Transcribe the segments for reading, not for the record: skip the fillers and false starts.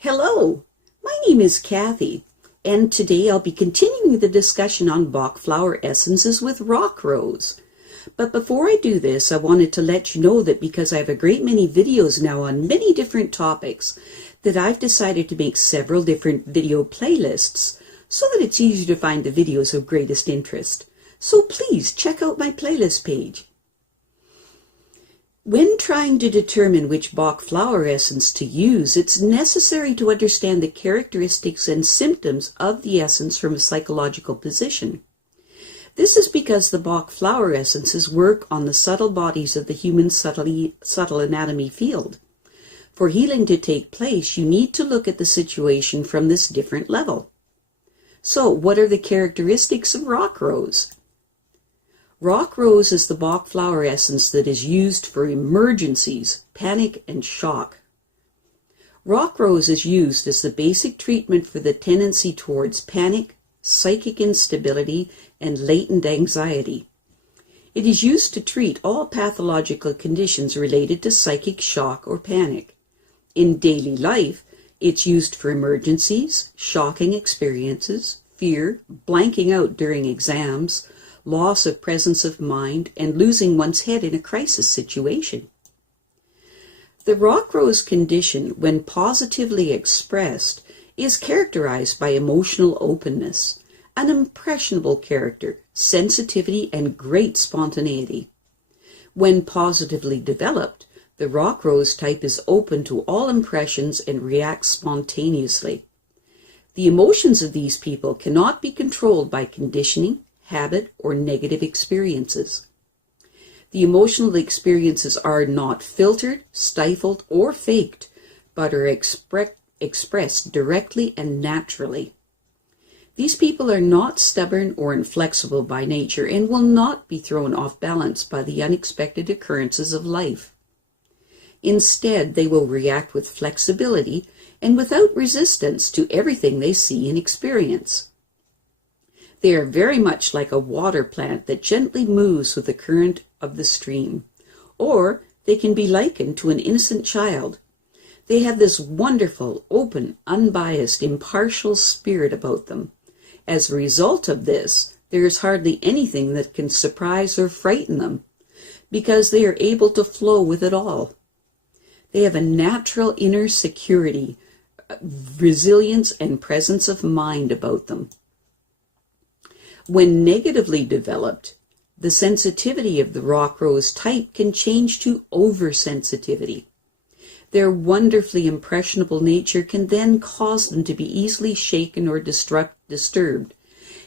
Hello, my name is Kathy, and today I'll be continuing the discussion on Bach Flower Essences with Rock Rose. But before I do this, I wanted to let you know that because I have a great many videos now on many different topics, that I've decided to make several different video playlists so that it's easier to find the videos of greatest interest. So please check out my playlist page. When trying to determine which Bach flower essence to use, it's necessary to understand the characteristics and symptoms of the essence from a psychological position. This is because the Bach flower essences work on the subtle bodies of the human subtle anatomy field. For healing to take place, you need to look at the situation from this different level. So, what are the characteristics of Rock Rose? Rock Rose is the Bach flower essence that is used for emergencies, panic, and shock. Rock Rose is used as the basic treatment for the tendency towards panic, psychic instability, and latent anxiety. It is used to treat all pathological conditions related to psychic shock or panic. In daily life, it's used for emergencies, shocking experiences, fear, blanking out during exams, loss of presence of mind, and losing one's head in a crisis situation. The Rock Rose condition, when positively expressed, is characterized by emotional openness, an impressionable character, sensitivity, and great spontaneity. When positively developed, the Rock Rose type is open to all impressions and reacts spontaneously. The emotions of these people cannot be controlled by conditioning, habit, or negative experiences. The emotional experiences are not filtered, stifled, or faked, but are expressed directly and naturally. These people are not stubborn or inflexible by nature and will not be thrown off balance by the unexpected occurrences of life. Instead, they will react with flexibility and without resistance to everything they see and experience. They are very much like a water plant that gently moves with the current of the stream, or they can be likened to an innocent child. They have this wonderful, open, unbiased, impartial spirit about them. As a result of this, there is hardly anything that can surprise or frighten them, because they are able to flow with it all. They have a natural inner security, resilience, and presence of mind about them. When negatively developed, the sensitivity of the Rock Rose type can change to oversensitivity. Their wonderfully impressionable nature can then cause them to be easily shaken or disturbed,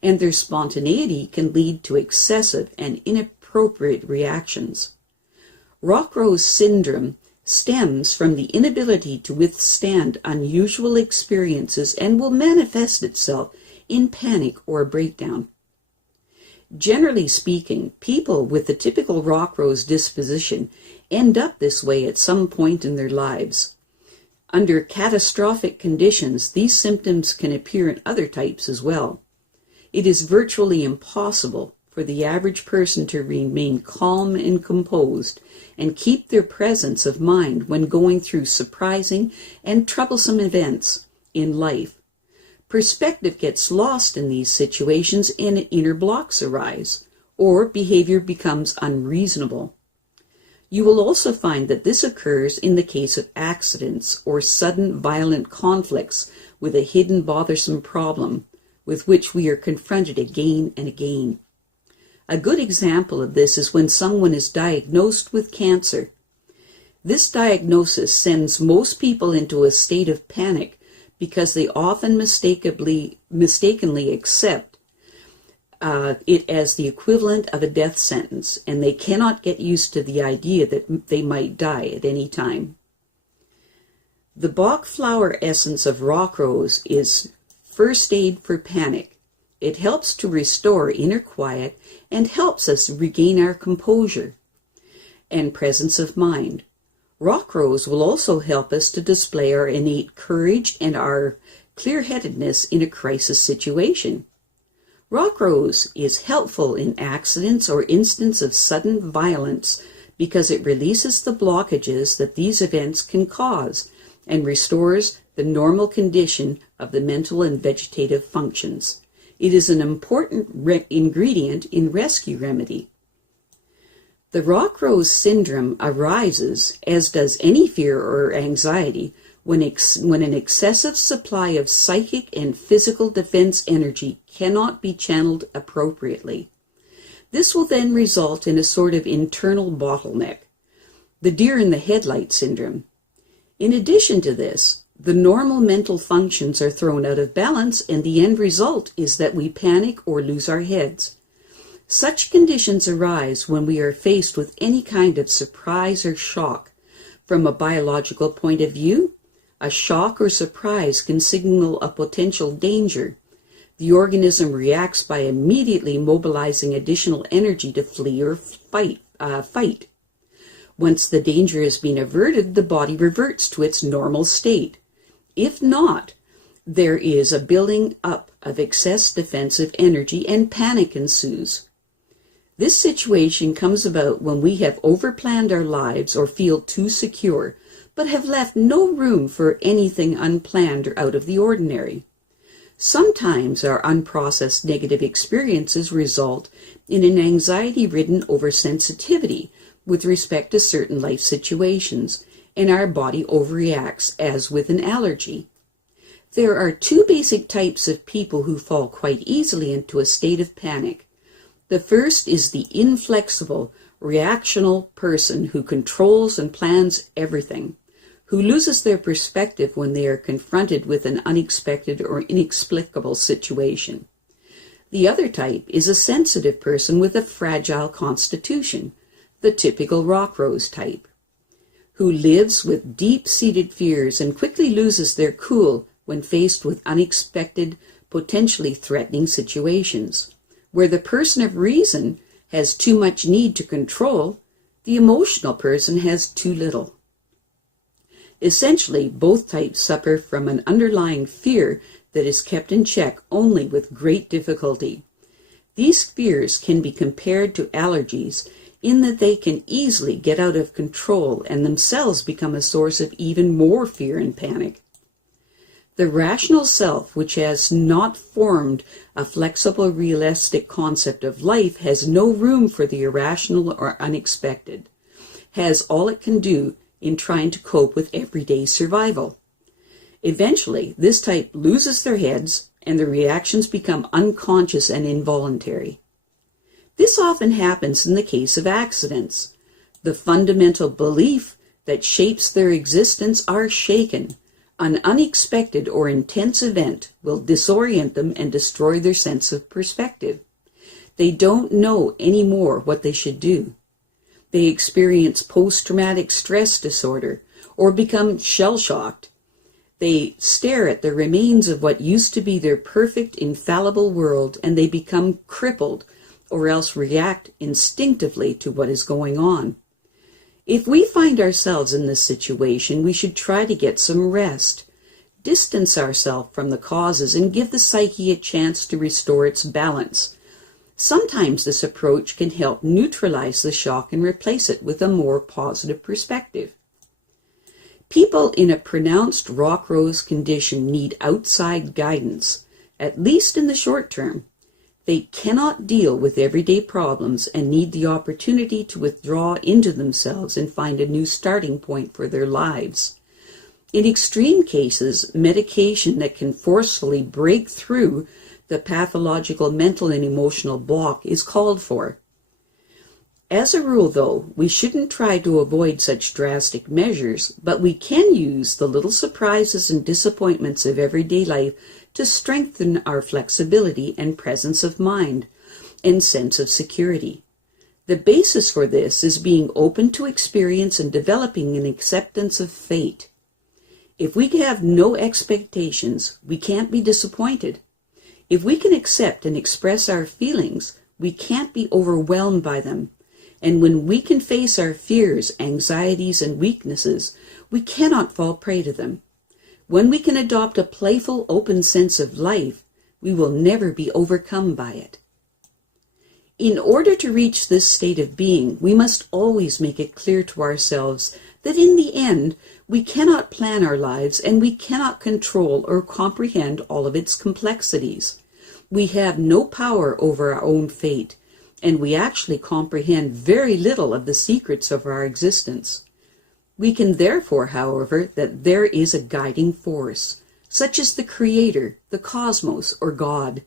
and their spontaneity can lead to excessive and inappropriate reactions. Rock Rose syndrome stems from the inability to withstand unusual experiences and will manifest itself in panic or breakdown. Generally speaking, people with the typical Rock Rose disposition end up this way at some point in their lives. Under catastrophic conditions, these symptoms can appear in other types as well. It is virtually impossible for the average person to remain calm and composed and keep their presence of mind when going through surprising and troublesome events in life. Perspective gets lost in these situations and inner blocks arise, or behavior becomes unreasonable. You will also find that this occurs in the case of accidents or sudden violent conflicts with a hidden bothersome problem with which we are confronted again and again. A good example of this is when someone is diagnosed with cancer. This diagnosis sends most people into a state of panic because they often mistakenly accept it as the equivalent of a death sentence, and they cannot get used to the idea that they might die at any time. The Bach flower essence of Rock Rose is first aid for panic. It helps to restore inner quiet and helps us regain our composure and presence of mind. Rock Rose will also help us to display our innate courage and our clear-headedness in a crisis situation. Rock Rose is helpful in accidents or instances of sudden violence because it releases the blockages that these events can cause and restores the normal condition of the mental and vegetative functions. It is an important ingredient in rescue remedy. The rock rose syndrome arises, as does any fear or anxiety, when an excessive supply of psychic and physical defense energy cannot be channeled appropriately. This will then result in a sort of internal bottleneck, the Deer-in-the-Headlight Syndrome. In addition to this, the normal mental functions are thrown out of balance, and the end result is that we panic or lose our heads. Such conditions arise when we are faced with any kind of surprise or shock. From a biological point of view, a shock or surprise can signal a potential danger. The organism reacts by immediately mobilizing additional energy to flee or fight. Once the danger has been averted, the body reverts to its normal state. If not, there is a building up of excess defensive energy and panic ensues. This situation comes about when we have overplanned our lives or feel too secure, but have left no room for anything unplanned or out of the ordinary. Sometimes our unprocessed negative experiences result in an anxiety-ridden oversensitivity with respect to certain life situations, and our body overreacts, as with an allergy. There are two basic types of people who fall quite easily into a state of panic. The first is the inflexible, reactional person who controls and plans everything, who loses their perspective when they are confronted with an unexpected or inexplicable situation. The other type is a sensitive person with a fragile constitution, the typical rock rose type, who lives with deep-seated fears and quickly loses their cool when faced with unexpected, potentially threatening situations. Where the person of reason has too much need to control, the emotional person has too little. Essentially, both types suffer from an underlying fear that is kept in check only with great difficulty. These fears can be compared to allergies in that they can easily get out of control and themselves become a source of even more fear and panic. The rational self, which has not formed a flexible, realistic concept of life, has no room for the irrational or unexpected, has all it can do in trying to cope with everyday survival. Eventually, this type loses their heads, and the reactions become unconscious and involuntary. This often happens in the case of accidents. The fundamental belief that shapes their existence are shaken. An unexpected or intense event will disorient them and destroy their sense of perspective. They don't know anymore what they should do. They experience post-traumatic stress disorder or become shell-shocked. They stare at the remains of what used to be their perfect, infallible world, and they become crippled or else react instinctively to what is going on. If we find ourselves in this situation, we should try to get some rest, distance ourselves from the causes, and give the psyche a chance to restore its balance. Sometimes this approach can help neutralize the shock and replace it with a more positive perspective. People in a pronounced rock rose condition need outside guidance, at least in the short term. They cannot deal with everyday problems and need the opportunity to withdraw into themselves and find a new starting point for their lives. In extreme cases, medication that can forcefully break through the pathological mental and emotional block is called for. As a rule, though, we shouldn't try to avoid such drastic measures, but we can use the little surprises and disappointments of everyday life to strengthen our flexibility and presence of mind and sense of security. The basis for this is being open to experience and developing an acceptance of fate. If we have no expectations, we can't be disappointed. If we can accept and express our feelings, we can't be overwhelmed by them. And when we can face our fears, anxieties, and weaknesses, we cannot fall prey to them. When we can adopt a playful, open sense of life, we will never be overcome by it. In order to reach this state of being, we must always make it clear to ourselves that in the end, We cannot plan our lives, and we cannot control or comprehend all of its complexities. We have no power over our own fate, and we actually comprehend very little of the secrets of our existence. We can therefore, however, that there is a guiding force, such as the Creator, the cosmos, or God,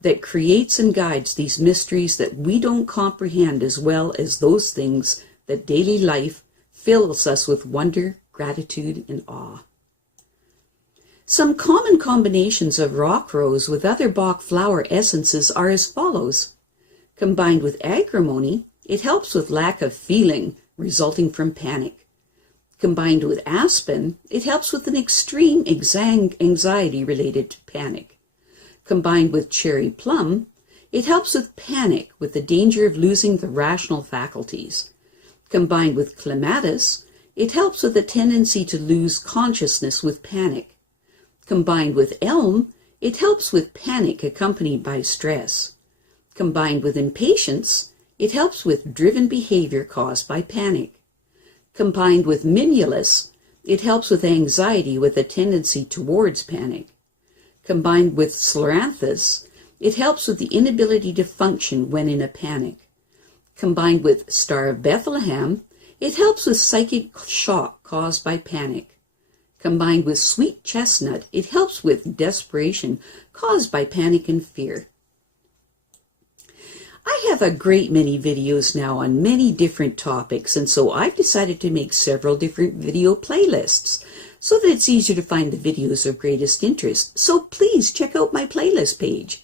that creates and guides these mysteries that we don't comprehend, as well as those things that daily life fills us with wonder, gratitude, and awe. Some common combinations of rock rose with other Bach flower essences are as follows. Combined with agrimony, it helps with lack of feeling resulting from panic. Combined with aspen, it helps with an extreme anxiety related to panic. Combined with cherry plum, it helps with panic with the danger of losing the rational faculties. Combined with clematis, it helps with a tendency to lose consciousness with panic. Combined with elm, it helps with panic accompanied by stress. Combined with impatience, it helps with driven behavior caused by panic. Combined with mimulus, it helps with anxiety with a tendency towards panic. Combined with scleranthus, it helps with the inability to function when in a panic. Combined with Star of Bethlehem, it helps with psychic shock caused by panic. Combined with sweet chestnut, it helps with desperation caused by panic and fear. I have a great many videos now on many different topics, and so I've decided to make several different video playlists so that it's easier to find the videos of greatest interest. So please check out my playlist page.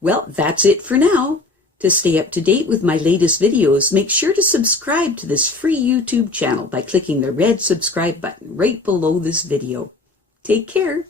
Well, that's it for now. To stay up to date with my latest videos, make sure to subscribe to this free YouTube channel by clicking the red subscribe button right below this video. Take care.